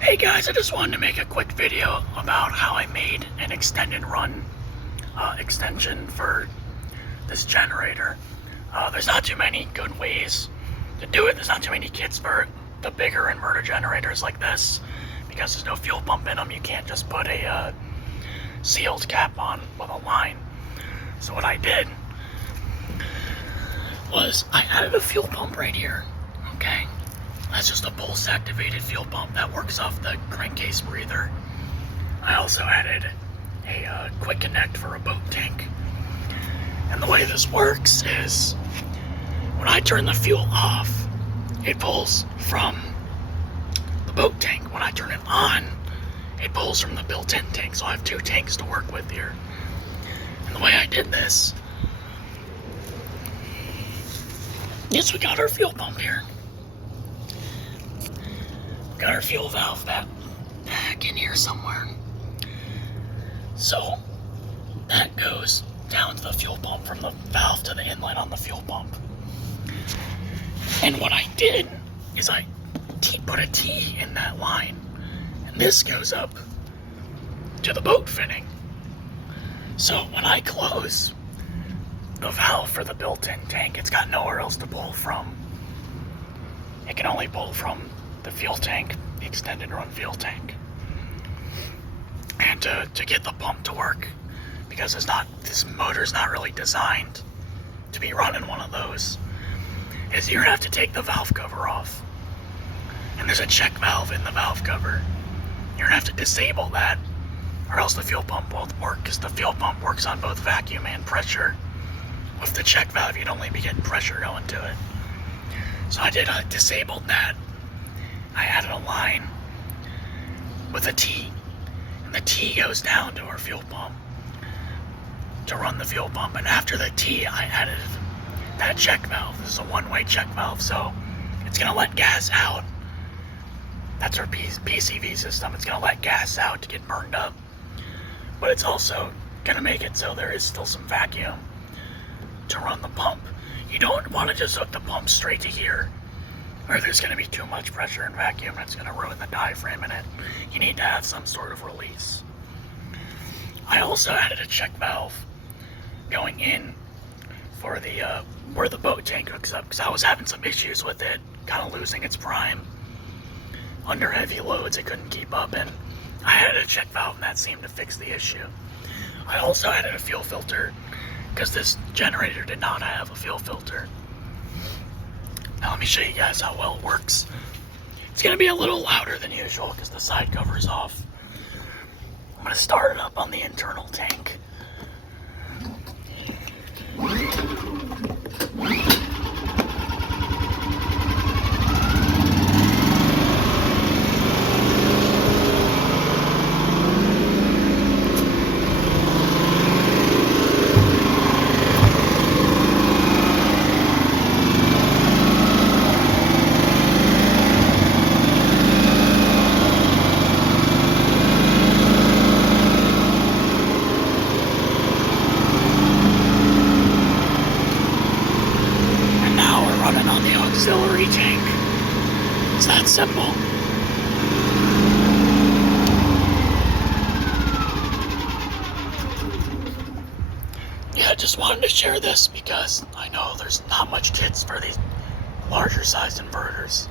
Hey guys, I just wanted to make a quick video about how I made an extended run extension for this generator. There's not too many good ways to do it. There's not too many kits for the bigger inverter generators like this because there's no fuel pump in them. You can't just put a sealed cap on with a line. So what I did was I added a fuel pump right here, okay? That's just a pulse activated fuel pump that works off the crankcase breather. I also added a quick connect for a boat tank. And the way this works is when I turn the fuel off, it pulls from the boat tank. When I turn it on, it pulls from the built-in tank. So I have two tanks to work with here. And the way I did this, yes, we got our fuel pump here. Got our fuel valve back in here somewhere. So that goes down to the fuel pump from the valve to the inlet on the fuel pump. And what I did is I put a T in that line, and this goes up to the boat fitting. So when I close the valve for the built-in tank, it's got nowhere else to pull from. It can only pull from the fuel tank, the extended run fuel tank. And to get the pump to work, because this motor's not really designed to be running one of those, is you're gonna have to take the valve cover off. And there's a check valve in the valve cover. You're gonna have to disable that, or else the fuel pump won't work, because the fuel pump works on both vacuum and pressure. With the check valve, you'd only be getting pressure going to it. So I disabled that. I added a line with a T, and the T goes down to our fuel pump to run the fuel pump. And after the T, I added that check valve. This is a one-way check valve, so it's gonna let gas out. That's our PCV system. It's gonna let gas out to get burned up, but it's also gonna make it so there is still some vacuum to run the pump. You don't want to just hook the pump straight to here, or there's going to be too much pressure and vacuum and it's going to ruin the diaphragm in it. You need to have some sort of release. I also added a check valve going in for the where the boat tank hooks up, because I was having some issues with it kind of losing its prime. Under heavy loads it couldn't keep up, and I added a check valve and that seemed to fix the issue. I also added a fuel filter because this generator did not have a fuel filter. Now let me show you guys how well it works. It's going to be a little louder than usual because the side cover is off. I'm going to start it up on the internal tank. Auxiliary tank. It's that simple. Yeah, I just wanted to share this because I know there's not much kits for these larger sized inverters.